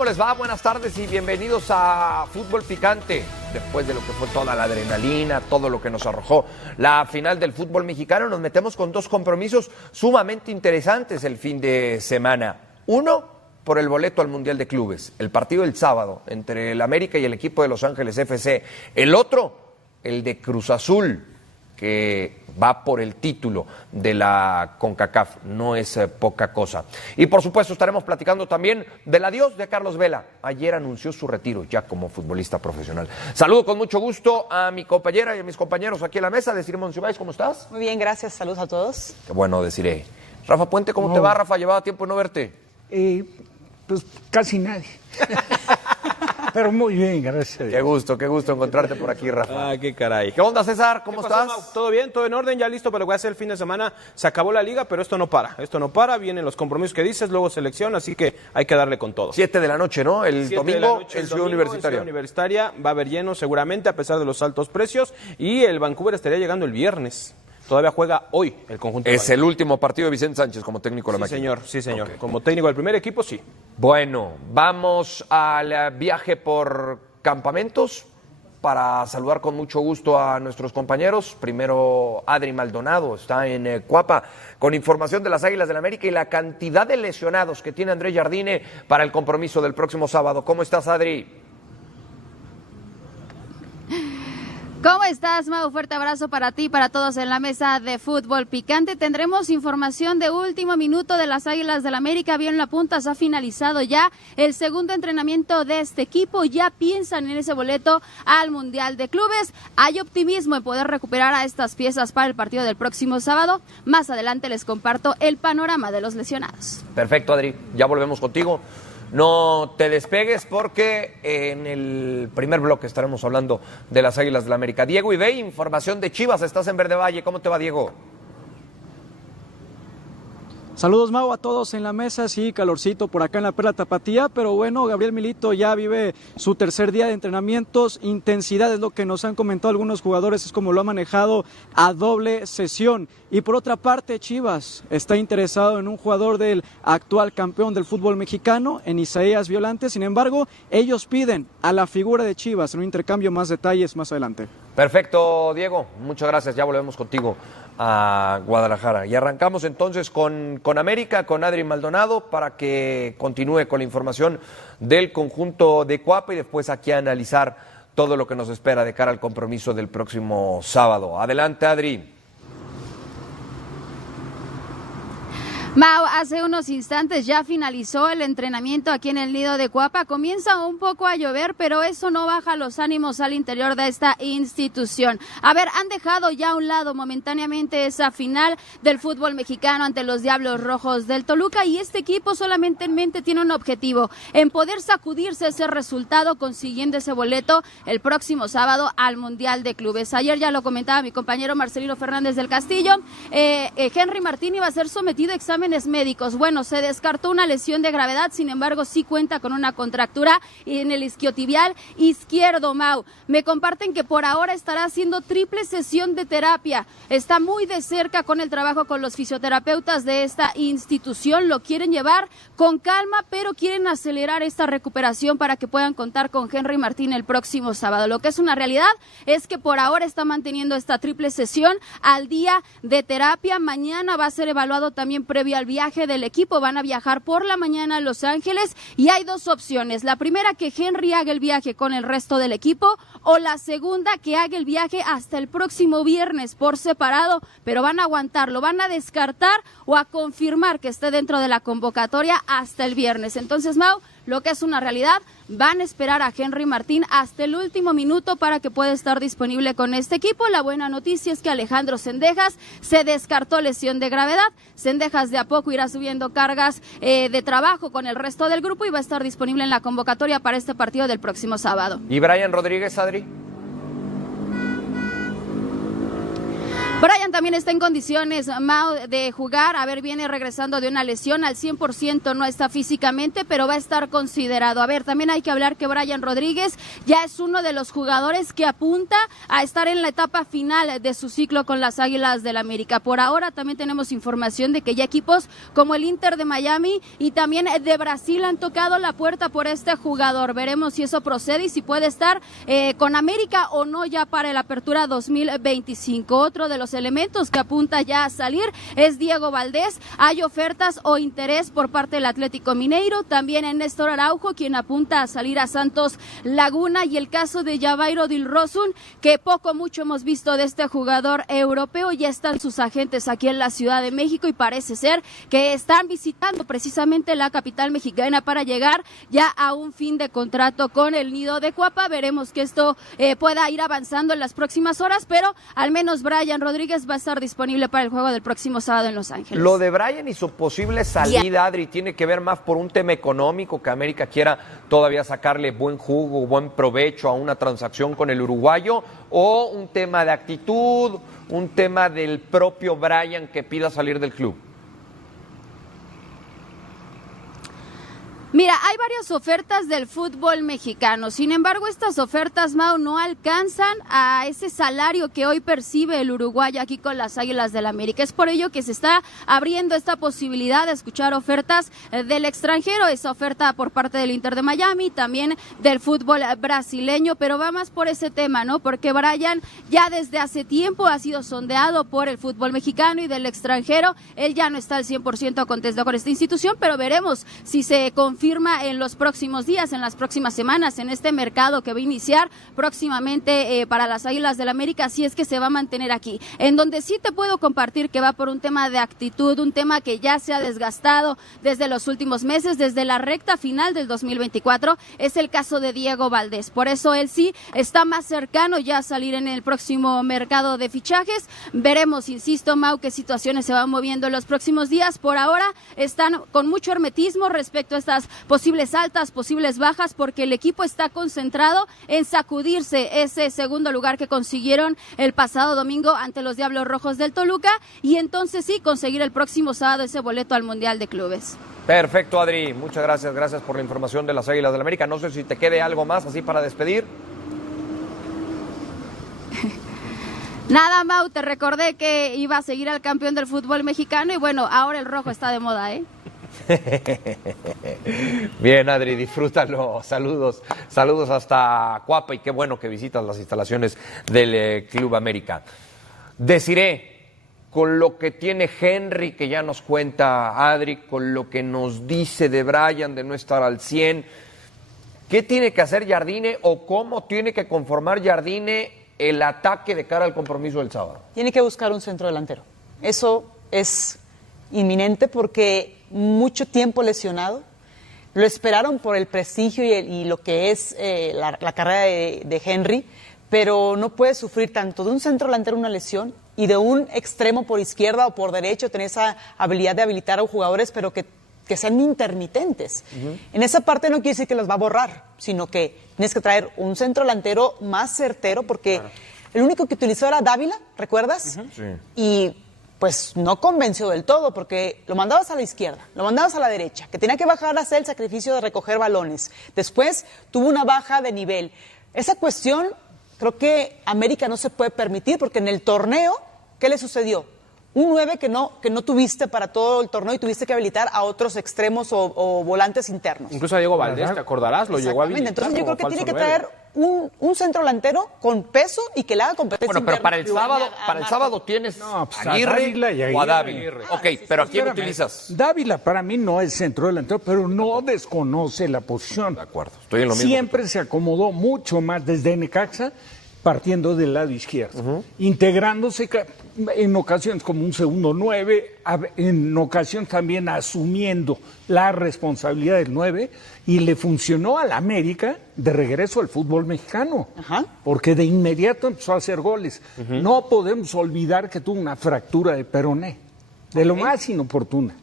¿Cómo les va? Buenas tardes y bienvenidos a Fútbol Picante. Después de lo que fue toda la adrenalina, todo lo que nos arrojó la final del fútbol mexicano, nos metemos con dos compromisos sumamente interesantes el fin de semana. Uno, por el boleto al Mundial de Clubes, el partido del sábado entre el América y el equipo de Los Ángeles FC. El otro, el de Cruz Azul, que va por el título de la CONCACAF, no es poca cosa. Y por supuesto estaremos platicando también del adiós de Carlos Vela. Ayer anunció su retiro ya como futbolista profesional. Saludo con mucho gusto a mi compañera y a mis compañeros aquí en la mesa. Desiree Monsiváis, ¿cómo estás? Muy bien, gracias. Saludos a todos. Qué bueno, Desiree. Rafa Puente, ¿cómo te va, Rafa? Llevaba tiempo de no verte. Pues casi nadie. Pero muy bien, gracias a Dios. Qué gusto encontrarte por aquí, Rafa. Ah, qué caray. ¿Qué onda, César? ¿Cómo estás? Mau? ¿Todo bien? ¿Todo en orden? Ya listo para lo que va a ser el fin de semana. Se acabó la liga, pero esto no para. Vienen los compromisos que dices, luego selección, así que hay que darle con todo. 7 de la noche, ¿no? El domingo en Ciudad Universitaria. Ciudad Universitaria va a haber lleno seguramente, a pesar de los altos precios. Y el Vancouver estaría llegando el viernes. Todavía juega hoy el conjunto. Es el último partido de Vicente Sánchez como técnico de la máquina. Sí, señor. Okay. Como técnico del primer equipo, sí. Bueno, vamos al viaje por campamentos para saludar con mucho gusto a nuestros compañeros. Primero, Adri Maldonado está en Cuapa con información de las Águilas del América y la cantidad de lesionados que tiene Andrés Jardine para el compromiso del próximo sábado. ¿Cómo estás, Adri? ¿Cómo estás, Mau? Fuerte abrazo para ti y para todos en la mesa de Fútbol Picante. Tendremos información de último minuto de las Águilas del América. Bien la punta, se ha finalizado ya el segundo entrenamiento de este equipo. Ya piensan en ese boleto al Mundial de Clubes. Hay optimismo en poder recuperar a estas piezas para el partido del próximo sábado. Más adelante les comparto el panorama de los lesionados. Perfecto, Adri. Ya volvemos contigo. No te despegues porque en el primer bloque estaremos hablando de las Águilas del América. Diego Ibey, información de Chivas, estás en Verde Valle. ¿Cómo te va, Diego? Saludos, Mau, a todos en la mesa. Sí, calorcito por acá en la Perla Tapatía, pero bueno, Gabriel Milito ya vive su tercer día de entrenamientos. Intensidad es lo que nos han comentado algunos jugadores, es como lo ha manejado a doble sesión. Y por otra parte, Chivas está interesado en un jugador del actual campeón del fútbol mexicano, en Isaías Violante. Sin embargo, ellos piden a la figura de Chivas en un intercambio, más detalles más adelante. Perfecto, Diego. Muchas gracias. Ya volvemos contigo a Guadalajara. Y arrancamos entonces con América, con Adri Maldonado, para que continúe con la información del conjunto de Cuapa y después aquí a analizar todo lo que nos espera de cara al compromiso del próximo sábado. Adelante, Adri. Mau, hace unos instantes ya finalizó el entrenamiento aquí en el nido de Cuapa. Comienza un poco a llover, pero eso no baja los ánimos al interior de esta institución. A ver, han dejado ya a un lado momentáneamente esa final del fútbol mexicano ante los Diablos Rojos del Toluca y este equipo solamente en mente tiene un objetivo, en poder sacudirse ese resultado consiguiendo ese boleto el próximo sábado al Mundial de Clubes. Ayer ya lo comentaba mi compañero Marcelino Fernández del Castillo, Henry Martín iba a ser sometido a exámenes médicos. Bueno, se descartó una lesión de gravedad, sin embargo sí cuenta con una contractura en el isquiotibial izquierdo, Mau. Me comparten que por ahora estará haciendo triple sesión de terapia. Está muy de cerca con el trabajo con los fisioterapeutas de esta institución. Lo quieren llevar con calma, pero quieren acelerar esta recuperación para que puedan contar con Henry Martín el próximo sábado. Lo que es una realidad es que por ahora está manteniendo esta triple sesión al día de terapia. Mañana va a ser evaluado también previo al viaje del equipo. Van a viajar por la mañana a Los Ángeles y hay dos opciones. La primera, que Henry haga el viaje con el resto del equipo, o la segunda, que haga el viaje hasta el próximo viernes por separado, pero van a aguantarlo, van a descartar o a confirmar que esté dentro de la convocatoria hasta el viernes. Entonces, Mau, lo que es una realidad, van a esperar a Henry Martín hasta el último minuto para que pueda estar disponible con este equipo. La buena noticia es que Alejandro Zendejas se descartó lesión de gravedad. Zendejas de a poco irá subiendo cargas de trabajo con el resto del grupo y va a estar disponible en la convocatoria para este partido del próximo sábado. ¿Y Brian Rodríguez, Adri? Brian también está en condiciones, Mau, de jugar. A ver, viene regresando de una lesión, al 100% no está físicamente, pero va a estar considerado. A ver, también hay que hablar que Brian Rodríguez ya es uno de los jugadores que apunta a estar en la etapa final de su ciclo con las Águilas del América. Por ahora también tenemos información de que ya equipos como el Inter de Miami y también de Brasil han tocado la puerta por este jugador. Veremos si eso procede y si puede estar con América o no ya para la apertura 2025. Otro de los elementos que apunta ya a salir es Diego Valdés. Hay ofertas o interés por parte del Atlético Mineiro, también en Néstor Araujo, quien apunta a salir a Santos Laguna, y el caso de Javairo Dilrosun, que poco mucho hemos visto de este jugador europeo. Ya están sus agentes aquí en la Ciudad de México y parece ser que están visitando precisamente la capital mexicana para llegar ya a un fin de contrato con el Nido de Cuapa. Veremos que esto pueda ir avanzando en las próximas horas, pero al menos Brian Rodríguez va a estar disponible para el juego del próximo sábado en Los Ángeles. Lo de Brian y su posible salida, Adri, ¿tiene que ver más por un tema económico, que América quiera todavía sacarle buen jugo, buen provecho a una transacción con el uruguayo, o un tema de actitud, un tema del propio Brian que pida salir del club? Mira, hay varias ofertas del fútbol mexicano. Sin embargo, estas ofertas, Mau, no alcanzan a ese salario que hoy percibe el uruguayo aquí con las Águilas del América. Es por ello que se está abriendo esta posibilidad de escuchar ofertas del extranjero. Esa oferta por parte del Inter de Miami, también del fútbol brasileño, pero va más por ese tema, ¿no? Porque Brian ya desde hace tiempo ha sido sondeado por el fútbol mexicano y del extranjero. Él ya no está al 100% contento con esta institución, pero veremos si se confirma en los próximos días, en las próximas semanas, en este mercado que va a iniciar próximamente para las Águilas del América, si es que se va a mantener aquí. En donde sí te puedo compartir que va por un tema de actitud, un tema que ya se ha desgastado desde los últimos meses, desde la recta final del 2024, es el caso de Diego Valdés. Por eso él sí está más cercano ya a salir en el próximo mercado de fichajes. Veremos, insisto, Mau, qué situaciones se van moviendo en los próximos días. Por ahora están con mucho hermetismo respecto a estas posibles altas, posibles bajas, porque el equipo está concentrado en sacudirse ese segundo lugar que consiguieron el pasado domingo ante los Diablos Rojos del Toluca, y entonces sí conseguir el próximo sábado ese boleto al Mundial de Clubes. Perfecto, Adri, muchas gracias, gracias por la información de las Águilas del América. No sé si te quede algo más así para despedir. Nada, Mau, te recordé que iba a seguir al campeón del fútbol mexicano y bueno, ahora el rojo está de moda, ¿eh? Bien, Adri, disfrútalo. Saludos hasta Cuapa, y qué bueno que visitas las instalaciones del Club América. Desiree, con lo que tiene Henry, que ya nos cuenta Adri, con lo que nos dice de Brian de no estar al 100, ¿qué tiene que hacer Jardine o cómo tiene que conformar Jardine el ataque de cara al compromiso del sábado? Tiene que buscar un centro delantero. Eso es inminente porque mucho tiempo lesionado. Lo esperaron por el prestigio y lo que es la carrera de Henry, pero no puede sufrir tanto de un centro delantero una lesión y de un extremo por izquierda o por derecho, tener esa habilidad de habilitar a jugadores, pero que sean intermitentes. En esa parte no quiere decir que los va a borrar, sino que tienes que traer un centro delantero más certero, porque el único que utilizó era Dávila, ¿recuerdas? Sí. Y pues no convenció del todo, porque lo mandabas a la izquierda, lo mandabas a la derecha, que tenía que bajar a hacer el sacrificio de recoger balones. Después tuvo una baja de nivel. Esa cuestión creo que América no se puede permitir, porque en el torneo, ¿qué le sucedió? Un 9 que no tuviste para todo el torneo y tuviste que habilitar a otros extremos o volantes internos. Incluso a Diego Valdés, ¿te acordarás? Lo llegó a habilitar. Entonces yo creo que tiene que traer un centro delantero con peso y que le haga competencia. Bueno, pero para el sábado tienes a Aguirre o a Dávila. Ok, pero ¿a quién utilizas? Dávila para mí no es centro delantero, pero no desconoce la posición. De acuerdo, estoy en lo mismo. Siempre se acomodó mucho más desde Necaxa, partiendo del lado izquierdo, integrándose en ocasiones como un segundo 9, en ocasiones también asumiendo la responsabilidad del 9, y le funcionó al América de regreso al fútbol mexicano, porque de inmediato empezó a hacer goles. No podemos olvidar que tuvo una fractura de peroné, de lo más inoportuna.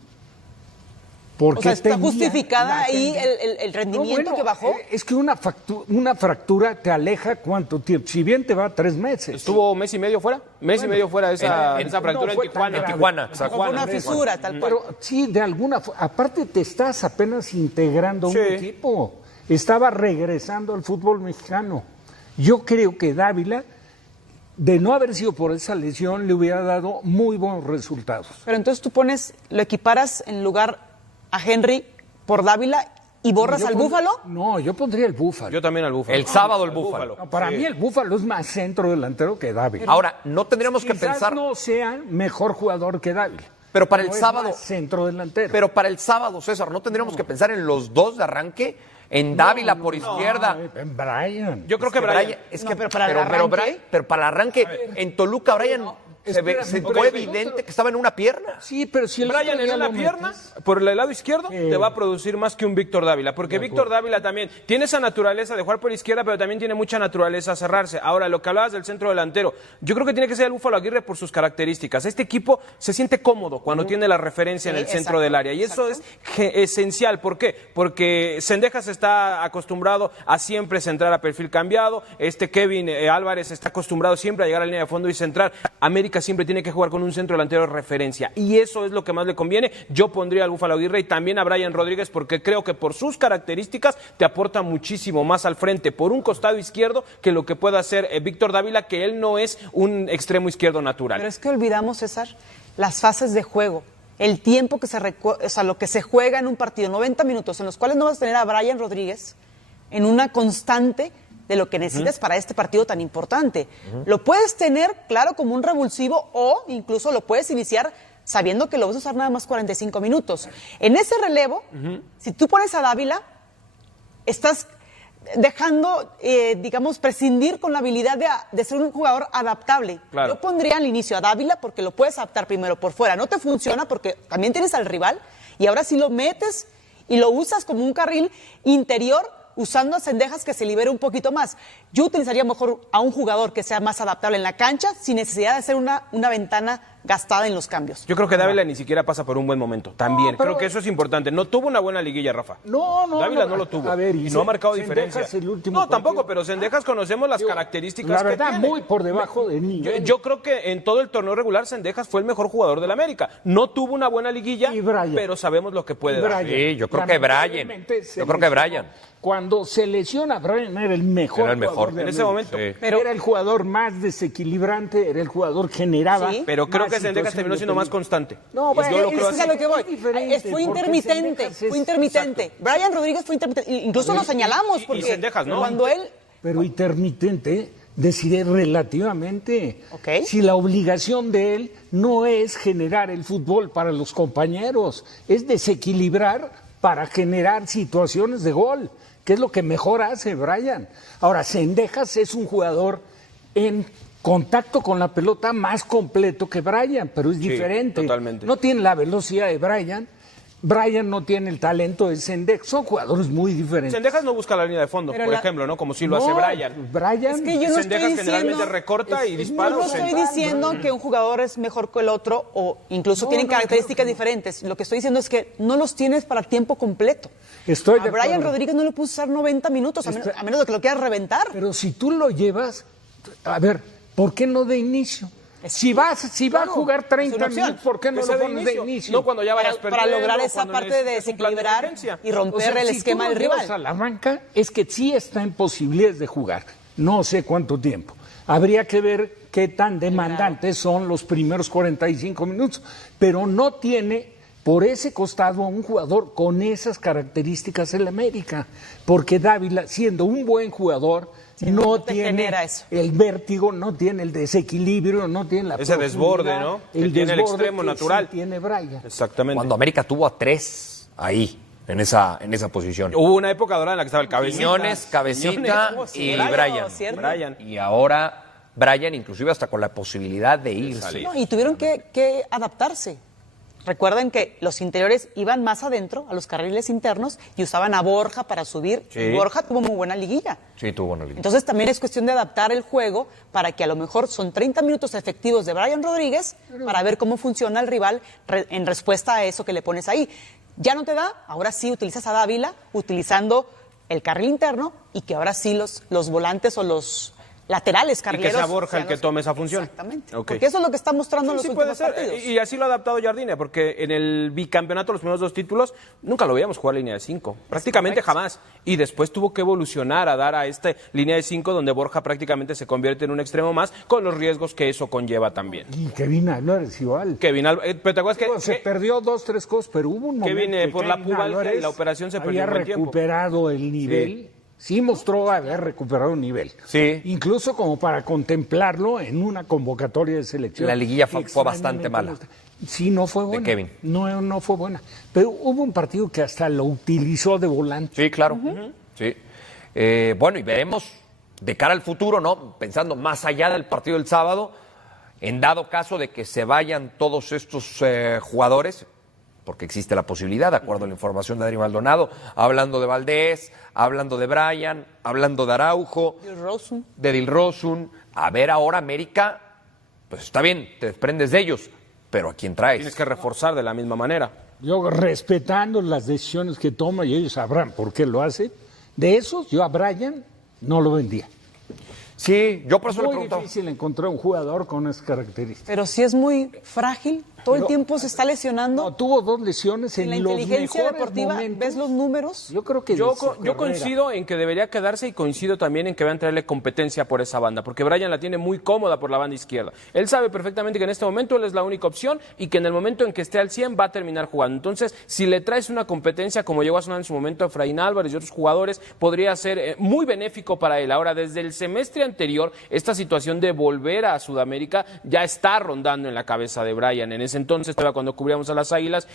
Porque O sea, ¿está tenía justificada la ahí tendencia. el rendimiento No, bueno, que bajó? Es que una fractura te aleja ¿cuánto tiempo? Si bien te va 3 meses. ¿Estuvo mes y medio fuera? Mes y medio fuera esa fractura no fue en Tijuana. tan grave. Tijuana, Fue una fisura, tal cual. Pero sí, de alguna forma. Aparte, te estás apenas integrando a Sí. un equipo. Estaba regresando al fútbol mexicano. Yo creo que Dávila, de no haber sido por esa lesión, le hubiera dado muy buenos resultados. Pero entonces tú lo equiparas en lugar a Henry por Dávila y borras Yo al pon- Búfalo. No, yo pondría el Búfalo. Yo también al Búfalo. El sábado el Búfalo. No, para mí el Búfalo es más centro delantero que Dávila. Ahora, no tendríamos que Quizás pensar, no sea mejor jugador que Dávila. pero para el es sábado, más centro delantero. pero para el sábado, César, no tendríamos que pensar en los dos de arranque, en Dávila por izquierda. En Brian. Yo creo que Brian. Es No, que, pero para el arranque. pero para el arranque, en Toluca, Brian, espérame, fue evidente que estaba en una pierna. Sí, pero si el Brian otro en día una lo pierna, metes- por el lado izquierdo, te va a producir más que un Víctor Dávila. Porque Víctor Dávila también tiene esa naturaleza de jugar por izquierda, pero también tiene mucha naturaleza a cerrarse. Ahora, lo que hablabas del centro delantero, yo creo que tiene que ser el Búfalo Aguirre por sus características. Este equipo se siente cómodo cuando tiene la referencia en Sí, el centro exacto, del área. Y eso es esencial. ¿Por qué? Porque Cendejas está acostumbrado a siempre centrar a perfil cambiado. Kevin Álvarez está acostumbrado siempre a llegar a la línea de fondo y centrar. América siempre tiene que jugar con un centro delantero de referencia. Y eso es lo que más le conviene. Yo pondría al Búfalo Aguirre y también a Brian Rodríguez porque creo que por sus características te aporta muchísimo más al frente por un costado izquierdo que lo que pueda hacer Víctor Dávila, que él no es un extremo izquierdo natural. Pero es que olvidamos, César, las fases de juego. El tiempo que lo que se juega en un partido, 90 minutos, en los cuales no vas a tener a Brian Rodríguez en una constante de lo que necesitas para este partido tan importante. Lo puedes tener, claro, como un revulsivo o incluso lo puedes iniciar sabiendo que lo vas a usar nada más 45 minutos. En ese relevo, si tú pones a Dávila, estás dejando, digamos, prescindir con la habilidad de ser un jugador adaptable. Claro. Yo pondría al inicio a Dávila porque lo puedes adaptar primero por fuera. No te funciona porque también tienes al rival y ahora sí lo metes y lo usas como un carril interior usando a Cendejas que se libere un poquito más. Yo utilizaría mejor a un jugador que sea más adaptable en la cancha sin necesidad de hacer una ventana gastada en los cambios. Yo creo que Dávila ni siquiera pasa por un buen momento. También. No, pero- Creo que eso es importante. No tuvo una buena liguilla, Rafa. No, Dávila no lo tuvo. A ver, y no ha marcado Cendejas diferencia. el último No, tampoco, partido. pero Cendejas conocemos las características La que verdad, tiene. muy por debajo de nivel. Yo creo que en todo el torneo regular Cendejas fue el mejor jugador del América. No tuvo una buena liguilla, Y Brian. pero sabemos lo que puede dar. Sí, yo creo que Brian. Lamentablemente se Yo creo que lesionó. Brian. Cuando se lesiona Brian era el mejor. Era el mejor. jugador de En ese América. momento. Sí. Pero- era el jugador más desequilibrante, era el jugador que generaba. Sí. Pero creo más que Cendejas situaciones terminó de siendo más peligro. constante. No, Y bueno, yo lo es creo Es así. a lo que voy. diferente, Fue porque intermitente, Cendejas es- fue intermitente. Brian Rodríguez fue intermitente. Incluso lo señalamos y porque Cendejas, ¿no? cuando él... Pero intermitente, decide relativamente. Ok. Si la obligación de él no es generar el fútbol para los compañeros, es desequilibrar para generar situaciones de gol, que es lo que mejor hace Brian. Ahora, Cendejas es un jugador en contacto con la pelota más completo que Brian, pero es diferente. totalmente. No tiene la velocidad de Brian. Brian no tiene el talento de Cendejas. Son jugadores muy diferentes. Cendejas no busca la línea de fondo, Pero por la- ejemplo, ¿no? Como si lo No, hace Brian. Brian Es que yo no Cendejas estoy generalmente diciendo... recorta y es dispara. Yo no o estoy centra. diciendo que un jugador es mejor que el otro o incluso No, tienen no, características claro que no. diferentes. Lo que estoy diciendo es que no los tienes para tiempo completo. Estoy A de Brian acuerdo. Rodríguez no le puedes usar 90 minutos, a menos de que lo quieras reventar. Pero si tú lo llevas, a ver, ¿por qué no de inicio? Si va a jugar 30 una opción. minutos, ¿por qué no Que sea lo pones de inicio? No cuando ya vayas Para perdiendo, lograr esa cuando parte de necesites un plan desequilibrar emergencia. y romper O sea, el si esquema tú del lo llevas rival. a la banca, es que sí está en posibilidades de jugar. No sé cuánto tiempo. Habría que ver qué tan demandantes son los primeros 45 minutos, pero no tiene por ese costado a un jugador con esas características en la América, porque Dávila, siendo un buen jugador, no te tiene genera eso. el vértigo, no tiene el desequilibrio, no tiene la Ese desborde, profundidad, ¿no? Que tiene el desborde extremo que natural. sí tiene Brian. Exactamente. Cuando América tuvo a 3 ahí, en esa posición. Hubo una época dorada en la que estaba el Cabecita. Quiñones, Cabecita Quiñones. y Brian, Brian. ¿cierto? Brian. Y ahora Brian, inclusive hasta con la posibilidad de irse. No, y tuvieron que adaptarse. Recuerden que los interiores iban más adentro, a los carriles internos, y usaban a Borja para subir. Sí. Borja tuvo muy buena liguilla. Sí, tuvo una línea. Entonces también es cuestión de adaptar el juego para que a lo mejor son 30 minutos efectivos de Brian Rodríguez para ver cómo funciona el rival en respuesta a eso que le pones ahí. Ya no te da, ahora sí utilizas a Dávila utilizando el carril interno y que ahora sí los volantes o los laterales carrileros. Y que sea Borja el que los... tome esa función. Exactamente. Okay. Porque eso es lo que está mostrando en los últimos partidos. Y así lo ha adaptado Jardine, porque en el bicampeonato, los primeros 2 títulos, nunca lo veíamos jugar línea de 5. Prácticamente jamás. Y después tuvo que evolucionar a dar a esta línea de 5, donde Borja prácticamente se convierte en un extremo más, con los riesgos que eso conlleva también. Y Kevin Álvarez igual. Pero te acuerdas que Se perdió 2, 3 cosas, pero hubo un momento Kevin, por la Kevin pubalgia Álvarez y la operación se perdió había un buen tiempo. recuperado el nivel. Sí mostró haber recuperado el nivel. Sí. Incluso como para contemplarlo en una convocatoria de selección. La liguilla fue bastante mala. Sí, no fue buena. De Kevin. No fue buena. Pero hubo un partido que hasta lo utilizó de volante. Sí, claro. Sí. Bueno, y veremos de cara al futuro, ¿no? Pensando más allá del partido del sábado, en dado caso de que se vayan todos estos jugadores, porque existe la posibilidad, de acuerdo a la información de Adri Maldonado, hablando de Valdés, hablando de Brian, hablando de Araujo, de Dilrosun. A ver ahora América, pues está bien, te desprendes de ellos, pero ¿a quién traes? Tienes que reforzar de la misma manera. Yo respetando las decisiones que toma y ellos sabrán por qué lo hace, de esos yo a Brian no lo vendía. Sí, yo por eso le Muy preguntaba. difícil encontrar un jugador con esas características. Pero sí es muy frágil, todo el tiempo se está lesionando. No, tuvo 2 lesiones en la los inteligencia mejores deportiva, momentos. ¿ves los números? Yo creo que Yo Herrera. coincido en que debería quedarse y coincido también en que vean traerle competencia por esa banda, porque Brian la tiene muy cómoda por la banda izquierda. Él sabe perfectamente que en este momento él es la única opción y que en el momento en que esté al 100 va a terminar jugando. Entonces, si le traes una competencia como llegó a sonar en su momento a Efraín Álvarez y otros jugadores, podría ser muy benéfico para él. Ahora, desde el semestre anterior, esta situación de volver a Sudamérica ya está rondando en la cabeza de Brian. En ese entonces, cuando cubríamos a las Águilas,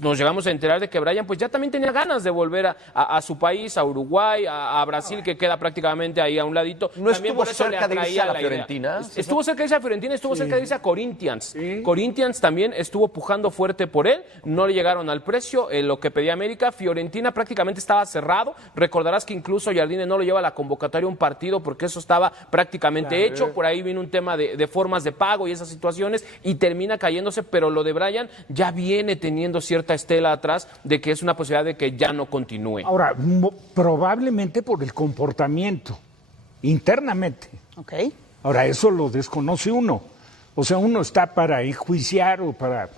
nos llegamos a enterar de que Brian pues ya también tenía ganas de volver a su país, a Uruguay, a Brasil, que queda prácticamente ahí a un ladito. ¿No también estuvo por eso cerca le de irse a la idea. Fiorentina? Estuvo cerca de irse a Fiorentina, estuvo cerca de irse a Corinthians. Corinthians también estuvo pujando fuerte por él, no le llegaron al precio, lo que pedía América. Fiorentina prácticamente estaba cerrado. Recordarás que incluso Jardine no lo lleva a la convocatoria a un partido porque eso estaba prácticamente hecho. Por ahí vino un tema de formas de pago y esas situaciones y termina cayéndose, pero lo de Brian ya viene teniendo cierta estela atrás de que es una posibilidad de que ya no continúe. Ahora, probablemente por el comportamiento, internamente. Ok. Ahora, eso lo desconoce uno. O sea, uno está para enjuiciar o para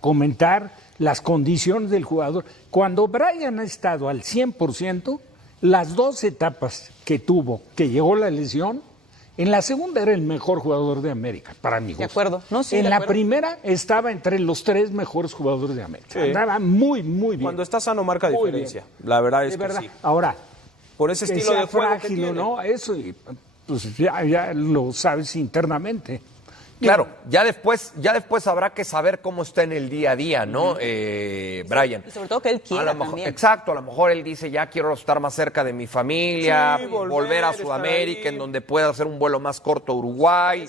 comentar las condiciones del jugador. Cuando Brian ha estado al 100%, las 2 etapas que tuvo, que llegó la lesión, en la segunda era el mejor jugador de América, para mi gusto. De acuerdo. No, sí, en de la acuerdo. primera estaba entre los 3 mejores jugadores de América. Sí. Andaba muy, muy bien. Cuando está sano marca Muy diferencia. La verdad es de que verdad. sí. Ahora, Por ese que estilo sea de juego que frágil o tiene. no, eso pues ya lo sabes internamente. Claro, ya después habrá que saber cómo está en el día a día, ¿no? Brian. Y sobre todo que él quiera A lo mejor, también. exacto, a lo mejor él dice, ya quiero estar más cerca de mi familia, Sí, volver a estar Sudamérica, ahí. en donde pueda hacer un vuelo más corto a Uruguay.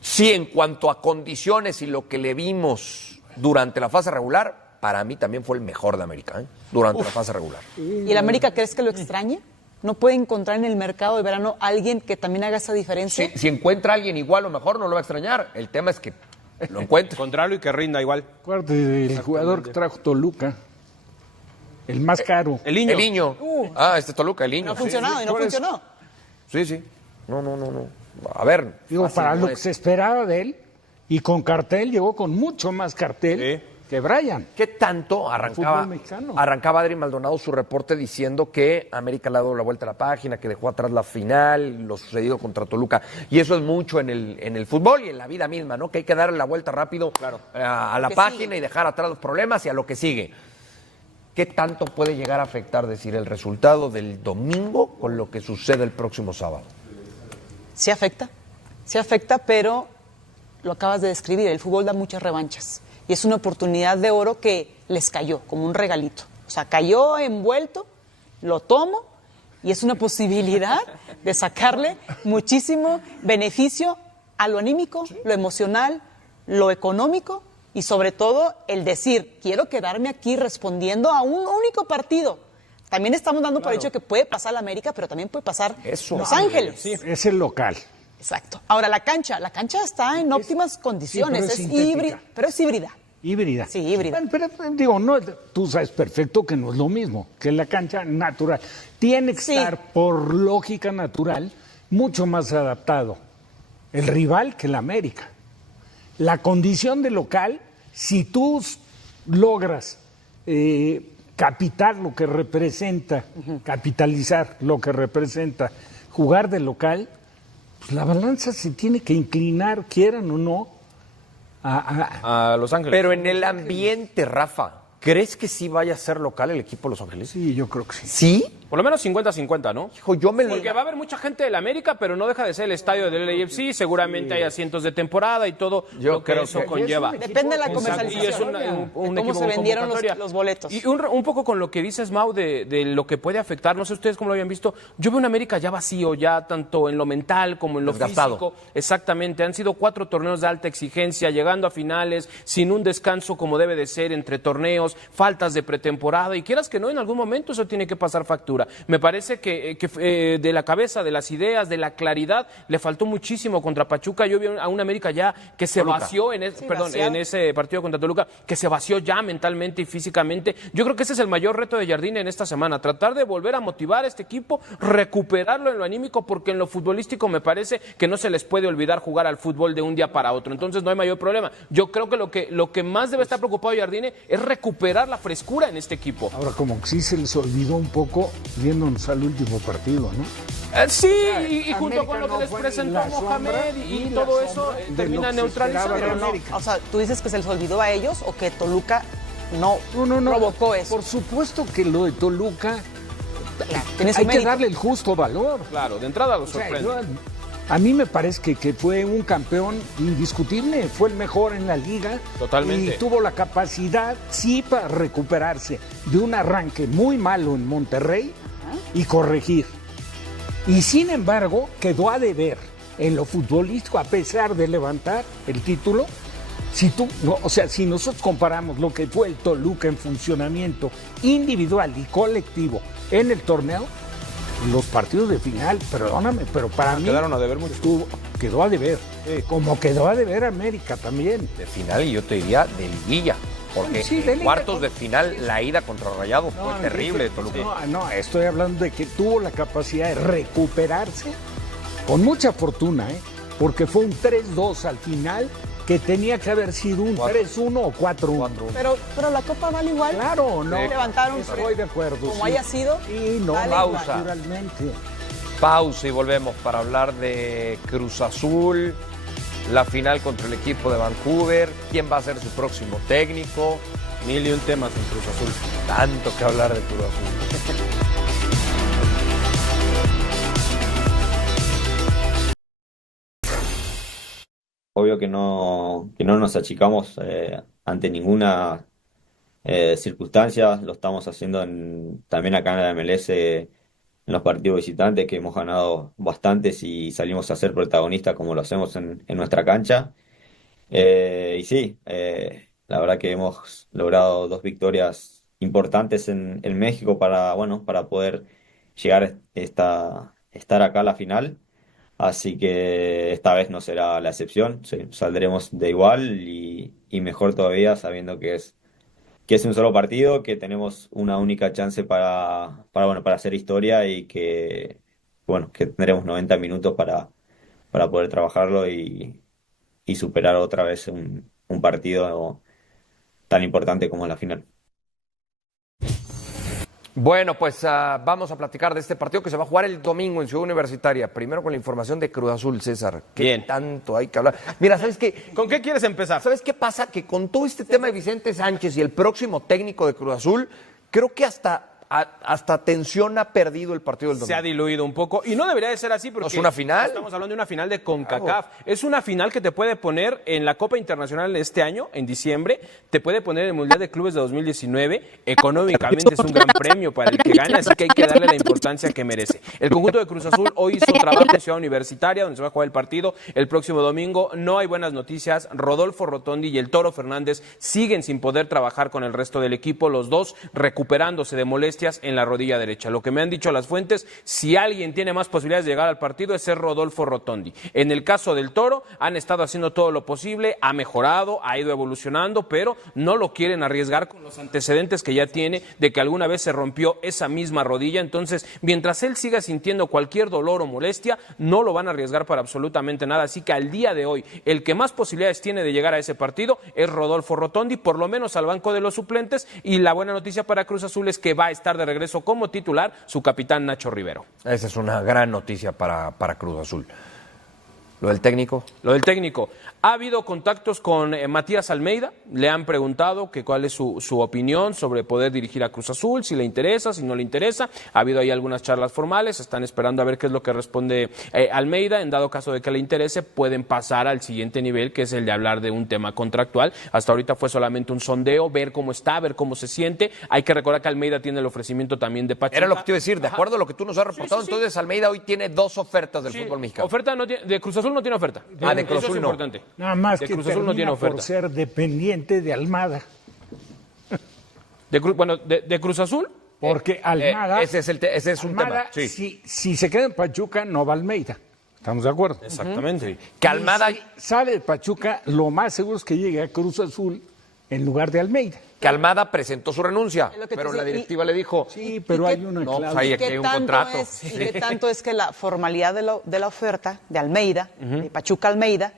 Sí, en cuanto a condiciones y lo que le vimos durante la fase regular, para mí también fue el mejor de América, ¿eh? Durante la fase regular. ¿Y el América crees que lo extraña? ¿No puede encontrar en el mercado de verano alguien que también haga esa diferencia? Si encuentra a alguien igual o mejor, no lo va a extrañar. El tema es que lo encuentre. Contrario y que rinda igual. Acuérdate del jugador que trajo Toluca, el más caro. El niño. El niño. Toluca, el niño. No ha sí, funcionado y no por eso. funcionó. Sí. No. A ver. Digo, fácil para no lo que es. se esperaba de él, y con cartel, llegó con mucho más cartel que Brian. ¿Qué tanto Fútbol mexicano. arrancaba Adri Maldonado su reporte diciendo que América le ha dado la vuelta a la página, que dejó atrás la final, lo sucedido contra Toluca? Y eso es mucho en el fútbol y en la vida misma, ¿no? Que hay que darle la vuelta rápido a la que página sigue. y dejar atrás los problemas y a lo que sigue. ¿Qué tanto puede llegar a afectar, decir, el resultado del domingo con lo que sucede el próximo sábado? Sí afecta, pero lo acabas de describir, el fútbol da muchas revanchas y es una oportunidad de oro que les cayó como un regalito. O sea, cayó envuelto, lo tomo y es una posibilidad de sacarle muchísimo beneficio a lo anímico, lo emocional, lo económico y sobre todo el decir, quiero quedarme aquí respondiendo a un único partido. También estamos dando por hecho que puede pasar la América, pero también puede pasar Eso. Los Ángeles. Sí, es el local. Exacto. Ahora, la cancha está en óptimas condiciones, pero es sintética. pero es híbrida. Híbrida. Sí, híbrida. Pero, digo, no, tú sabes perfecto que no es lo mismo que la cancha natural. Tiene que estar, por lógica natural, mucho más adaptado el rival que el América. La condición de local, si tú logras capitalizar lo que representa jugar de local, pues la balanza se tiene que inclinar, quieran o no, A Los Ángeles. Pero en el ambiente, Rafa, ¿crees que sí vaya a ser local el equipo de Los Ángeles? Sí, yo creo que sí. ¿Sí? Por lo menos 50-50, ¿no? Hijo, yo me lo... Porque va a haber mucha gente del América, pero no deja de ser el estadio del LAFC. Seguramente hay asientos de temporada y todo Yo lo que creo eso que- conlleva. Depende de la Exacto, comercialización. y es un de equipo cómo se con vendieron convocatoria. los boletos. Y un poco con lo que dices, Mau, de lo que puede afectar, no sé ustedes cómo lo habían visto, yo veo un América ya vacío, ya tanto en lo mental como en lo Desgastado. físico. Exactamente, han sido 4 torneos de alta exigencia, llegando a finales, sin un descanso como debe de ser entre torneos, faltas de pretemporada, y quieras que no, en algún momento eso tiene que pasar factura. Me parece que de la cabeza, de las ideas, de la claridad, le faltó muchísimo contra Pachuca. Yo vi a un América ya que se vació en ese partido contra Toluca, que se vació ya mentalmente y físicamente. Yo creo que ese es el mayor reto de Jardine en esta semana, tratar de volver a motivar a este equipo, recuperarlo en lo anímico, porque en lo futbolístico me parece que no se les puede olvidar jugar al fútbol de un día para otro. Entonces no hay mayor problema. Yo creo que lo que más debe estar preocupado Jardine es recuperar la frescura en este equipo. Ahora, como que sí se les olvidó un poco viéndonos al último partido, ¿no? Sí, y junto América con lo que no les fue presentó la sombra Mohamed y y todo la eso sombra de termina lo que se neutralizando. esperaba de Pero no, América. o sea, tú dices que se les olvidó a ellos o que Toluca no, No. provocó eso. Por supuesto que lo de Toluca Tiene su hay que mérito. darle el justo valor. Claro, de entrada lo O sea, sorprende. a mí me parece que fue un campeón indiscutible, fue el mejor en la liga. Totalmente. Y tuvo la capacidad, sí, para recuperarse de un arranque muy malo en Monterrey y corregir. Y sin embargo, quedó a deber en lo futbolístico, a pesar de levantar el título. Si nosotros comparamos lo que fue el Toluca en funcionamiento individual y colectivo en el torneo, los partidos de final, perdóname, pero para mí Quedaron a deber mucho. quedó a deber. Como quedó a deber América también. De final, y yo te diría de liguilla. Porque Sí, de en liga. cuartos de final, la ida contra Rayados fue terrible de Toluca. No, estoy hablando de que tuvo la capacidad de recuperarse con mucha fortuna, porque fue un 3-2 al final que tenía que haber sido un 3-1 o 4-1. Pero la Copa vale igual. Claro, no. Levantaron Estoy de acuerdo. como sí. haya sido. Y no, vale Pausa. igual. naturalmente. Pausa y volvemos para hablar de Cruz Azul, la final contra el equipo de Vancouver, quién va a ser su próximo técnico, 1001 temas en Cruz Azul. tanto que hablar de Cruz Azul. Obvio que no nos achicamos ante ninguna circunstancia, lo estamos haciendo también acá en la MLS en los partidos visitantes, que hemos ganado bastantes y salimos a ser protagonistas como lo hacemos en nuestra cancha. Y sí, la verdad que hemos logrado 2 victorias importantes en México para poder llegar estar acá a la final. Así que esta vez no será la excepción, sí, saldremos de igual y mejor todavía sabiendo que es un solo partido, que tenemos una única chance para hacer historia y que tendremos 90 minutos para poder trabajarlo y superar otra vez un partido tan importante como la final. Bueno, pues vamos a platicar de este partido que se va a jugar el domingo en Ciudad Universitaria. Primero con la información de Cruz Azul, César. ¿Qué Bien. tanto hay que hablar? Mira, ¿sabes qué? ¿Con qué quieres empezar? ¿Sabes qué pasa? Que con todo este tema de Vicente Sánchez y el próximo técnico de Cruz Azul, creo que hasta tensión ha perdido el partido del Se ha domingo. diluido un poco y no debería de ser así porque ¿Es una final? estamos hablando de una final de CONCACAF. Es una final que te puede poner en la Copa Internacional de este año, en diciembre, te puede poner en el Mundial de Clubes de 2019. Económicamente es un gran premio para el que gane, así que hay que darle la importancia que merece. El conjunto de Cruz Azul hoy hizo trabajo en Ciudad Universitaria, donde se va a jugar el partido el próximo domingo. No hay buenas noticias. Rodolfo Rotondi y el Toro Fernández siguen sin poder trabajar con el resto del equipo, los dos recuperándose de molestias molestias en la rodilla derecha. Lo que me han dicho las fuentes, si alguien tiene más posibilidades de llegar al partido es Rodolfo Rotondi. En el caso del Toro, han estado haciendo todo lo posible, ha mejorado, ha ido evolucionando, pero no lo quieren arriesgar con los antecedentes que ya tiene de que alguna vez se rompió esa misma rodilla. Entonces, mientras él siga sintiendo cualquier dolor o molestia, no lo van a arriesgar para absolutamente nada. Así que al día de hoy, el que más posibilidades tiene de llegar a ese partido es Rodolfo Rotondi, por lo menos al banco de los suplentes, y la buena noticia para Cruz Azul es que va a estar de regreso como titular su capitán Nacho Rivero. Esa es una gran noticia para Cruz Azul. ¿Lo del técnico? Lo del técnico. Ha habido contactos con Matías Almeida, le han preguntado que cuál es su opinión sobre poder dirigir a Cruz Azul, si le interesa, si no le interesa. Ha habido ahí algunas charlas formales, están esperando a ver qué es lo que responde Almeida. En dado caso de que le interese, pueden pasar al siguiente nivel, que es el de hablar de un tema contractual. Hasta ahorita fue solamente un sondeo, ver cómo está, ver cómo se siente. Hay que recordar que Almeida tiene el ofrecimiento también de Pachuca. Era lo que te iba a decir, de acuerdo a lo que tú nos has reportado, sí. Entonces Almeida hoy tiene 2 ofertas del fútbol mexicano. Oferta no tiene, de Cruz Azul no tiene oferta. De Cruz Azul es no. Importante. Nada más de que Cruz Azul no tiene oferta. Por ser dependiente de Almada. De Cruz Azul. Porque Almada... ese es un Almada, tema. Sí. Si se queda en Pachuca, no va Almeida. ¿Estamos de acuerdo? Exactamente. Que Almada... Si sale de Pachuca, lo más seguro es que llegue a Cruz Azul en lugar de Almeida. Que Almada presentó su renuncia, pero la directiva le dijo... Sí, pero hay una no, cláusula. pues ahí hay un contrato. ¿Y qué tanto es que la formalidad de la oferta de Almeida, de Pachuca Almeida,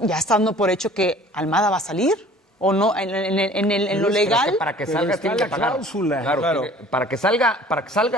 ya está dando por hecho que Almada va a salir? ¿O no? En lo legal. Es que para que salga tiene que pagar. Cláusula. Claro. Para que salga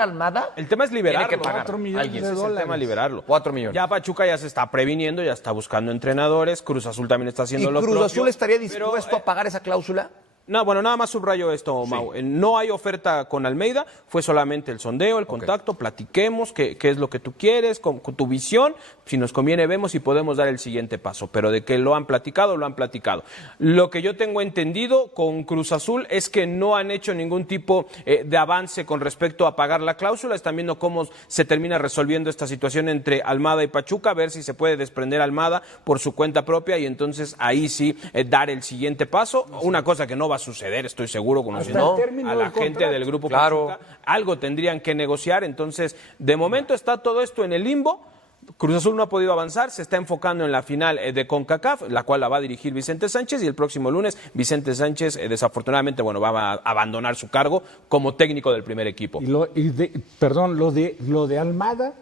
Almada. El tema es liberarlo. Tiene que pagar 4 millones alguien. de Ese es el tema, liberarlo. 4 millones. Ya Pachuca ya se está previniendo, ya está buscando entrenadores. Cruz Azul también está haciendo ¿Y lo Cruz propio. Azul estaría dispuesto a pagar esa cláusula? No, bueno, nada más subrayo esto, Mau. No hay oferta con Almeida, fue solamente el sondeo, el contacto, platiquemos qué es lo que tú quieres, con tu visión, si nos conviene vemos si podemos dar el siguiente paso, pero de que lo han platicado, lo han platicado. Lo que yo tengo entendido con Cruz Azul es que no han hecho ningún tipo de avance con respecto a pagar la cláusula, están viendo cómo se termina resolviendo esta situación entre Almada y Pachuca, a ver si se puede desprender Almada por su cuenta propia y entonces ahí sí dar el siguiente paso, una cosa que no va a suceder, estoy seguro, conociendo a la gente del grupo Pachuca, algo tendrían que negociar, entonces de momento está todo esto en el limbo. Cruz Azul no ha podido avanzar, se está enfocando en la final de CONCACAF, la cual la va a dirigir Vicente Sánchez, y el próximo lunes Vicente Sánchez desafortunadamente va a abandonar su cargo como técnico del primer equipo. Lo de Almada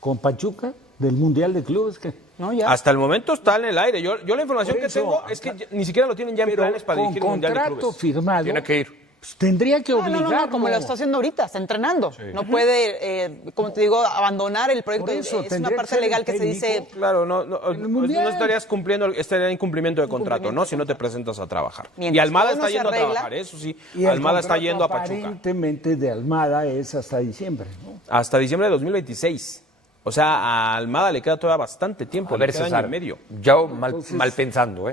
con Pachuca del Mundial de Clubes, que No, ya. Hasta el momento está en el aire. Yo la información que tengo es que ni siquiera lo tienen ya en planes para dirigir el Mundial de Clubes. Con contrato firmado. Tiene que ir. Pues tendría que obligarlo. No, como lo está haciendo ahorita, está entrenando. No puede, como te digo, abandonar el proyecto. Por eso, es una tendría que parte ser legal el que se dice. técnico. Claro, no Mundial. estarías cumpliendo, estaría en cumplimiento de contrato, ¿no? Si no te presentas a trabajar. Mientras Y Almada todo no está se yendo a arregla. trabajar, eso sí. Y el Almada está contrato yendo a Pachuca. Aparentemente de Almada es hasta diciembre, ¿no? Hasta diciembre de 2026. O sea, a Almada le queda todavía bastante tiempo. A ver, le queda César, año y medio. yo mal pensando,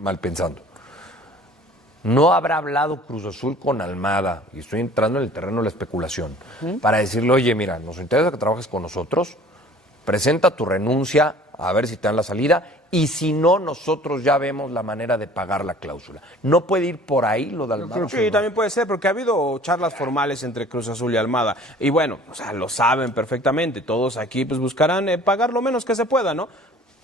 mal pensando. ¿No habrá hablado Cruz Azul con Almada? Y estoy entrando en el terreno de la especulación. Para decirle, oye, mira, nos interesa que trabajes con nosotros, presenta tu renuncia, a ver si te dan la salida, y si no, nosotros ya vemos la manera de pagar la cláusula. ¿No puede ir por ahí lo de Almada? Sí, también puede ser, porque ha habido charlas formales entre Cruz Azul y Almada. Y bueno, o sea, lo saben perfectamente. Todos aquí pues buscarán pagar lo menos que se pueda, ¿no?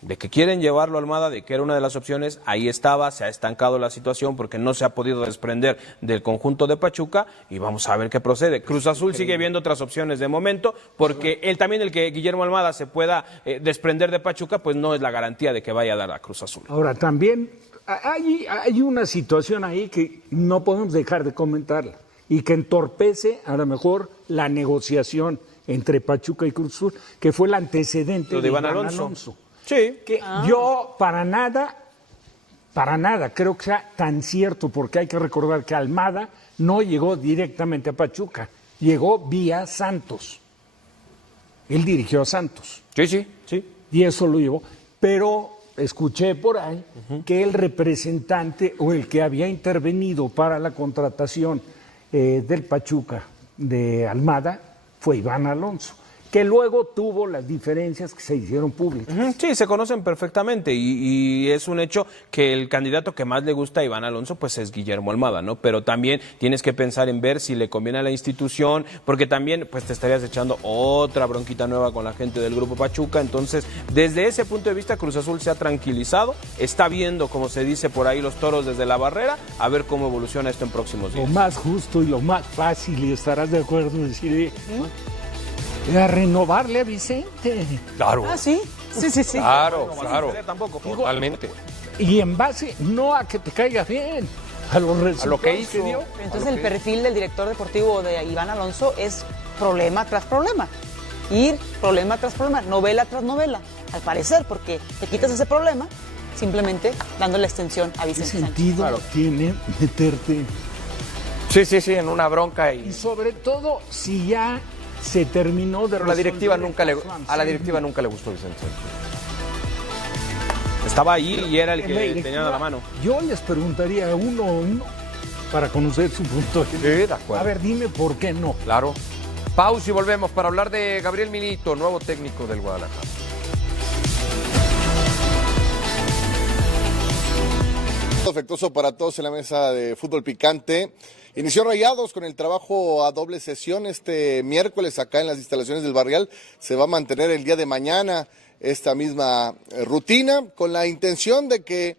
De que quieren llevarlo a Almada, de que era una de las opciones, ahí estaba, se ha estancado la situación porque no se ha podido desprender del conjunto de Pachuca y vamos a ver qué procede. Cruz Azul sigue viendo otras opciones de momento porque él también, el que Guillermo Almada se pueda desprender de Pachuca, pues no es la garantía de que vaya a dar a Cruz Azul. Ahora, también hay una situación ahí que no podemos dejar de comentarla y que entorpece a lo mejor la negociación entre Pachuca y Cruz Azul, que fue el antecedente Lo de Iván Alonso. Sí. Que yo para nada creo que sea tan cierto, porque hay que recordar que Almada no llegó directamente a Pachuca, llegó vía Santos. Él dirigió a Santos. Sí. Y eso lo llevó. Pero escuché por ahí que el representante o el que había intervenido para la contratación del Pachuca de Almada fue Iván Alonso, que luego tuvo las diferencias que se hicieron públicas. Sí, se conocen perfectamente y es un hecho que el candidato que más le gusta a Iván Alonso pues es Guillermo Almada, ¿no? Pero también tienes que pensar en ver si le conviene a la institución, porque también pues te estarías echando otra bronquita nueva con la gente del Grupo Pachuca. Entonces, desde ese punto de vista, Cruz Azul se ha tranquilizado, está viendo, como se dice por ahí, los toros desde la barrera, a ver cómo evoluciona esto en próximos días. Lo más justo y lo más fácil, y estarás de acuerdo en decir, era renovarle a Vicente. Claro. Ah, sí. Sí. Claro, No, claro. tampoco. Totalmente. Y en base, no a que te caiga bien, a los resultados A lo que hizo. dio. Entonces el perfil del director deportivo de Iván Alonso es problema tras problema. Ir problema tras problema, novela tras novela, al parecer, porque te quitas ese problema simplemente dándole extensión a ¿Qué Vicente Sánchez. sentido tiene meterte? Sí, en una bronca Y sobre todo, si ya se terminó de Pero la directiva resolver a la directiva nunca le gustó Vicente Sánchez. Estaba ahí y era el En que la tenía directiva, la mano. Yo les preguntaría uno a uno para conocer su punto de vista. Sí, de acuerdo. A ver, dime por qué no. Claro. Pausa y volvemos para hablar de Gabriel Milito, nuevo técnico del Guadalajara. Afectuoso para todos en la mesa de fútbol picante. Inició Rayados con el trabajo a doble sesión este miércoles acá en las instalaciones del Barrial. Se va a mantener el día de mañana esta misma rutina con la intención de que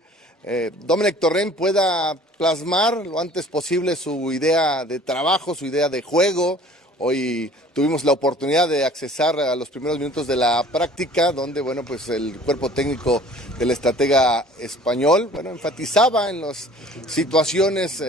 Domenech Torrent pueda plasmar lo antes posible su idea de trabajo, su idea de juego. Hoy tuvimos la oportunidad de accesar a los primeros minutos de la práctica, donde pues el cuerpo técnico del estratega español enfatizaba en las situaciones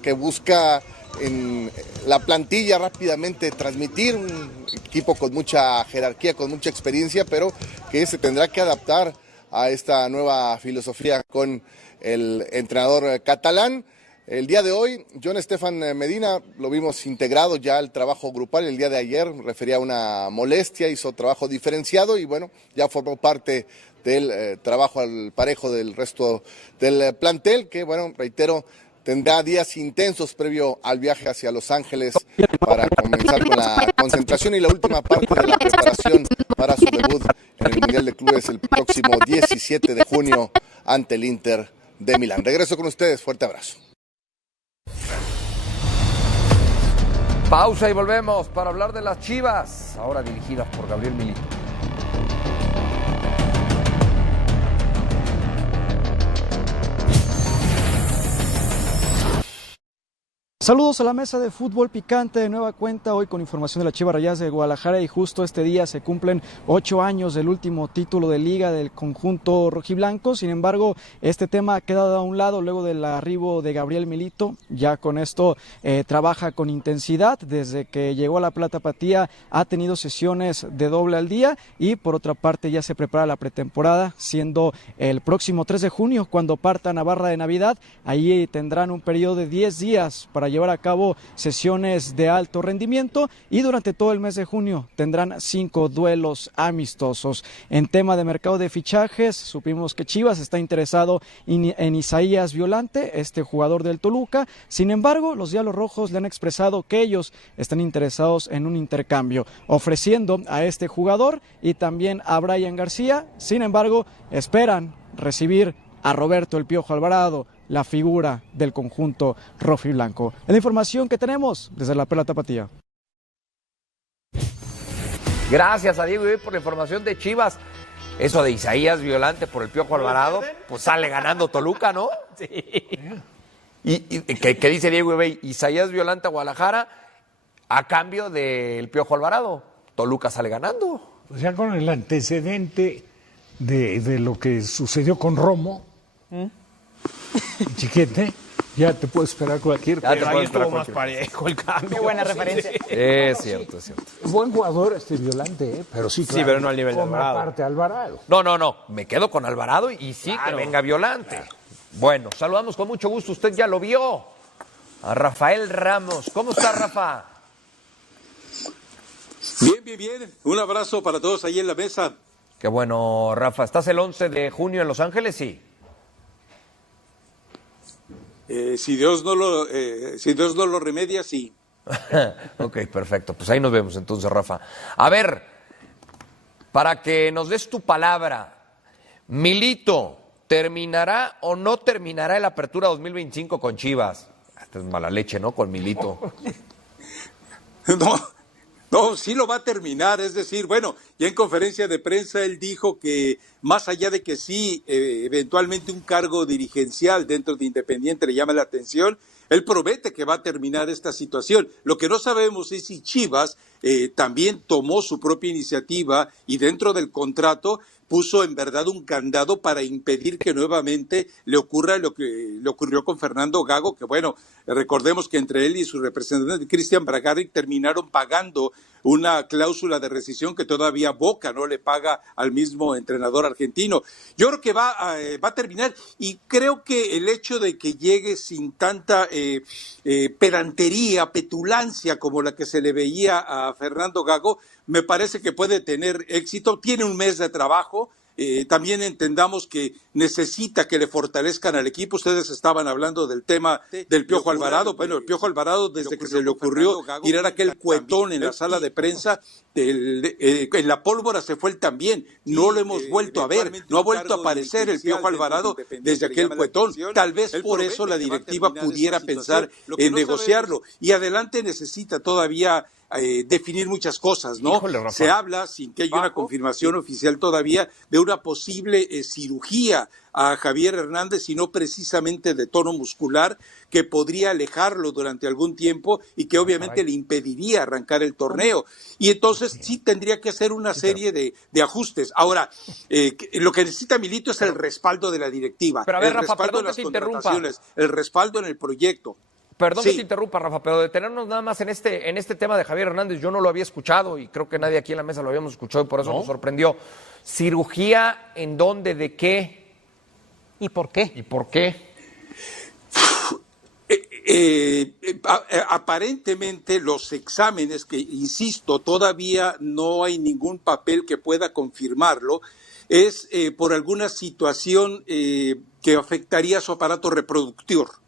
que busca en la plantilla rápidamente transmitir, un equipo con mucha jerarquía, con mucha experiencia, pero que se tendrá que adaptar a esta nueva filosofía con el entrenador catalán. El día de hoy, John Estefan Medina lo vimos integrado ya al trabajo grupal. El día de ayer refería a una molestia, hizo trabajo diferenciado y ya formó parte del trabajo al parejo del resto del plantel, que reitero, tendrá días intensos previo al viaje hacia Los Ángeles para comenzar con la concentración y la última parte de la preparación para su debut en el Mundial de Clubes el próximo 17 de junio ante el Inter de Milán. Regreso con ustedes, fuerte abrazo. Pausa y volvemos para hablar de las Chivas, ahora dirigidas por Gabriel Milito. Saludos a la mesa de fútbol picante de nueva cuenta, hoy con información de la Chivas Rayadas de Guadalajara, y justo este día se cumplen 8 años del último título de liga del conjunto rojiblanco. Sin embargo, este tema ha quedado a un lado luego del arribo de Gabriel Milito. Ya con esto trabaja con intensidad, desde que llegó a la Plata Tapatía ha tenido sesiones de doble al día, y por otra parte ya se prepara la pretemporada, siendo el próximo 3 de junio cuando parta a Navarra de Navidad. Ahí tendrán un periodo de 10 días para llevar a cabo sesiones de alto rendimiento, y durante todo el mes de junio tendrán 5 duelos amistosos. En tema de mercado de fichajes, supimos que Chivas está interesado en Isaías Violante, este jugador del Toluca. Sin embargo, los Diablos Rojos le han expresado que ellos están interesados en un intercambio, ofreciendo a este jugador y también a Brian García. Sin embargo, esperan recibir a Roberto El Piojo Alvarado, la figura del conjunto rojiblanco. Es la información que tenemos desde la Perla Tapatía. Gracias a Diego por la información de Chivas. Eso de Isaías Violante por El Piojo Alvarado, pues sale ganando Toluca, ¿no? Sí. ¿Y qué dice Diego Ibey? Isaías Violante a Guadalajara a cambio del Piojo Alvarado. Toluca sale ganando. O sea, con el antecedente de lo que sucedió con Romo, Chiquete, ya te puedo esperar cualquier cosa. Pero ahí estuvo más parejo el cambio. Qué buena referencia. Es cierto, es cierto. Buen jugador Violante, pero sí, claro. Sí, pero no al nivel de forma Alvarado. parte Alvarado. No, me quedo con Alvarado y sí que venga Violante. Bueno, saludamos con mucho gusto, usted ya lo vio, a Rafael Ramos. ¿Cómo está, Rafa? Bien. Un abrazo para todos ahí en la mesa. Qué bueno, Rafa. ¿Estás el 11 de junio en Los Ángeles? Sí. Si Dios no lo remedia, sí. Ok, perfecto. Pues ahí nos vemos entonces, Rafa. A ver, para que nos des tu palabra, Milito, ¿terminará o no terminará el Apertura 2025 con Chivas? Esta es mala leche, ¿no? Con Milito. No, sí lo va a terminar, es decir, bueno, ya en conferencia de prensa él dijo que más allá de que sí, eventualmente un cargo dirigencial dentro de Independiente le llama la atención, él promete que va a terminar esta situación. Lo que no sabemos es si Chivas también tomó su propia iniciativa y dentro del contrato puso en verdad un candado para impedir que nuevamente le ocurra lo que le ocurrió con Fernando Gago, que bueno, recordemos que entre él y su representante Cristian Bragarnik terminaron pagando una cláusula de rescisión que todavía Boca no le paga al mismo entrenador argentino. Yo creo que va a terminar y creo que el hecho de que llegue sin tanta pedantería, petulancia como la que se le veía a Fernando Gago, me parece que puede tener éxito. Tiene un mes de trabajo. También entendamos que necesita que le fortalezcan al equipo. Ustedes estaban hablando del tema del Piojo Alvarado. Bueno, el Piojo Alvarado, desde que se le ocurrió tirar aquel cuetón en la sala de prensa, en la pólvora se fue él también. No lo hemos vuelto a ver. No ha vuelto a aparecer el Piojo Alvarado desde aquel cuetón. Tal vez por eso la directiva pudiera pensar en negociarlo. Y adelante necesita todavía definir muchas cosas, ¿no? Híjole, se habla, sin que haya una confirmación oficial todavía, de una posible cirugía a Javier Hernández, y no precisamente de tono muscular, que podría alejarlo durante algún tiempo y que obviamente le impediría arrancar el torneo. Y entonces sí tendría que hacer una serie de ajustes. Ahora, lo que necesita Milito es el respaldo de la directiva, Pero a ver, el Rafa, respaldo perdón de las que te interrumpa. contrataciones, el respaldo en el proyecto. Perdón Sí. que te interrumpa, Rafa, pero detenernos nada más en este tema de Javier Hernández, yo no lo había escuchado y creo que nadie aquí en la mesa lo habíamos escuchado y por eso nos sorprendió. ¿Cirugía en dónde, de qué ¿Y por qué? y por qué? Aparentemente los exámenes, que insisto, todavía no hay ningún papel que pueda confirmarlo, es por alguna situación que afectaría a su aparato reproductor.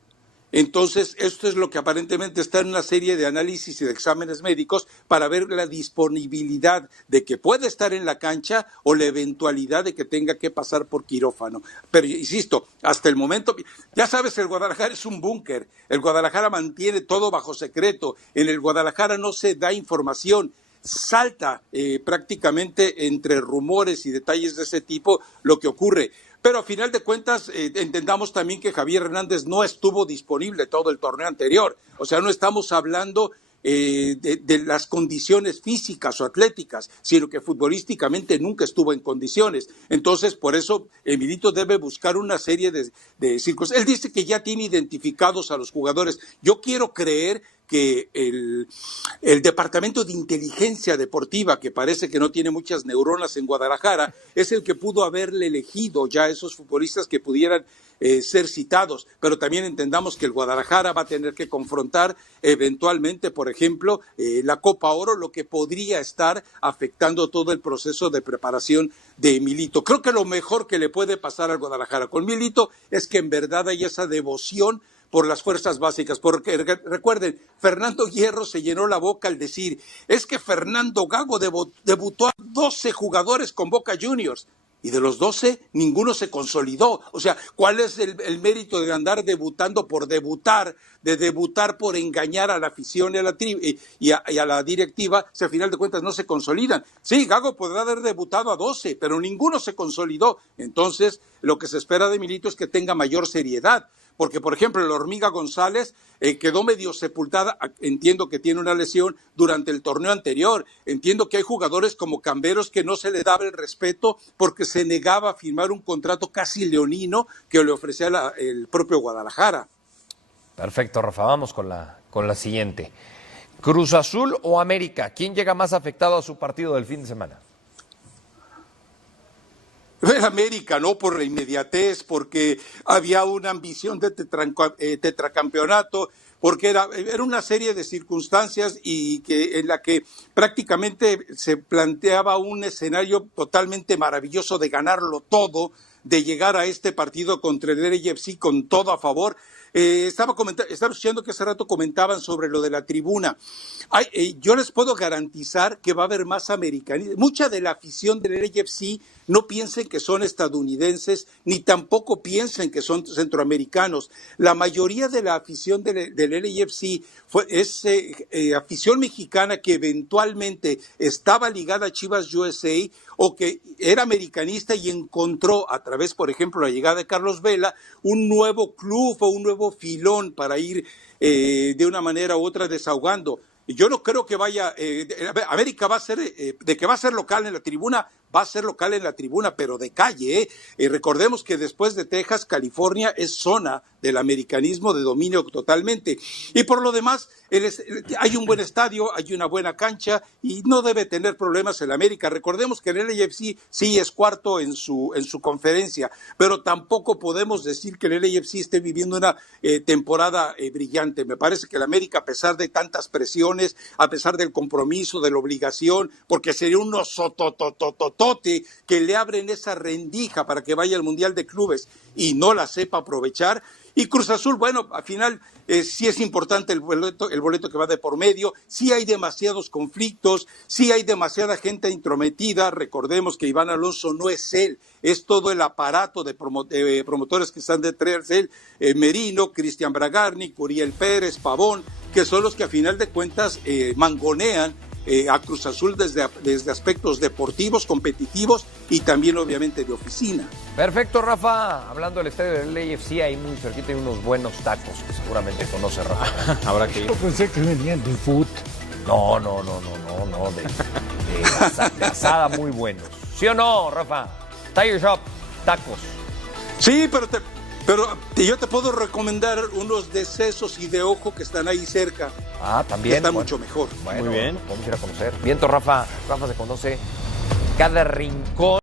Entonces, esto es lo que aparentemente está en una serie de análisis y de exámenes médicos para ver la disponibilidad de que pueda estar en la cancha o la eventualidad de que tenga que pasar por quirófano. Pero, insisto, hasta el momento, ya sabes, el Guadalajara es un búnker. El Guadalajara mantiene todo bajo secreto. En el Guadalajara no se da información. Salta prácticamente entre rumores y detalles de ese tipo lo que ocurre. Pero a final de cuentas entendamos también que Javier Hernández no estuvo disponible todo el torneo anterior. O sea, no estamos hablando de las condiciones físicas o atléticas, sino que futbolísticamente nunca estuvo en condiciones. Entonces, por eso, Milito debe buscar una serie de circunstancias. Él dice que ya tiene identificados a los jugadores. Yo quiero creer que el Departamento de Inteligencia Deportiva, que parece que no tiene muchas neuronas en Guadalajara, es el que pudo haberle elegido ya a esos futbolistas que pudieran ser citados, pero también entendamos que el Guadalajara va a tener que confrontar eventualmente, por ejemplo, la Copa Oro, lo que podría estar afectando todo el proceso de preparación de Milito. Creo que lo mejor que le puede pasar al Guadalajara con Milito es que en verdad haya esa devoción por las fuerzas básicas, porque recuerden, Fernando Hierro se llenó la boca al decir, es que Fernando Gago debutó a 12 jugadores con Boca Juniors, y de los 12, ninguno se consolidó. O sea, ¿cuál es el mérito de andar debutando por debutar, de debutar por engañar a la afición y a la directiva, si al final de cuentas no se consolidan? Sí, Gago podrá haber debutado a 12, pero ninguno se consolidó. Entonces, lo que se espera de Milito es que tenga mayor seriedad. Porque, por ejemplo, la Hormiga González quedó medio sepultada, entiendo que tiene una lesión durante el torneo anterior, entiendo que hay jugadores como Camberos que no se le daba el respeto porque se negaba a firmar un contrato casi leonino que le ofrecía el propio Guadalajara. Perfecto, Rafa, vamos con la siguiente. ¿Cruz Azul o América? ¿Quién llega más afectado a su partido del fin de semana? El América, ¿no? Por la inmediatez, porque había una ambición de tetracampeonato, porque era una serie de circunstancias y en la que prácticamente se planteaba un escenario totalmente maravilloso de ganarlo todo, de llegar a este partido contra el LAFC con todo a favor. Estaba escuchando que hace rato comentaban sobre lo de la tribuna. Yo les puedo garantizar que va a haber más americanistas. Mucha de la afición del LAFC no piensen que son estadounidenses, ni tampoco piensen que son centroamericanos. La mayoría de la afición del LAFC es afición mexicana que eventualmente estaba ligada a Chivas USA o que era americanista y encontró a través, por ejemplo, la llegada de Carlos Vela, un nuevo club o un nuevo filón para ir de una manera u otra desahogando. Yo no creo que vaya, América va a ser, de que va a ser local en la tribuna, va a ser local en la tribuna, pero de calle. Recordemos que después de Texas, California es zona del americanismo de dominio totalmente. Y por lo demás, hay un buen estadio, hay una buena cancha y no debe tener problemas el América. Recordemos que el LAFC sí es cuarto en su conferencia, pero tampoco podemos decir que el LAFC esté viviendo una temporada brillante. Me parece que el América, a pesar de tantas presiones, a pesar del compromiso, de la obligación, porque sería un osototototote que le abren esa rendija para que vaya al Mundial de Clubes y no la sepa aprovechar. Y Cruz Azul, bueno, al final sí es importante el boleto que va de por medio, sí hay demasiados conflictos, sí hay demasiada gente intrometida. Recordemos que Iván Alonso no es él, es todo el aparato de promotores que están detrás de él, Merino, Cristian Bragarni, Curiel Pérez, Pavón, que son los que a final de cuentas mangonean a Cruz Azul desde aspectos deportivos, competitivos y también obviamente de oficina. Perfecto, Rafa. Hablando del estadio del LAFC, ahí muy cerquita hay unos buenos tacos que seguramente conoce Rafa. Habrá que ir. Yo pensé que venían de food. No, de asada muy buenos. ¿Sí o no, Rafa? Tiger Shop, tacos. Sí, pero yo te puedo recomendar unos de sesos y de ojo que están ahí cerca. Ah, también. Está mucho mejor. Bueno, muy bien. Vamos a ir a conocer. Viento, Rafa. Rafa se conoce cada rincón.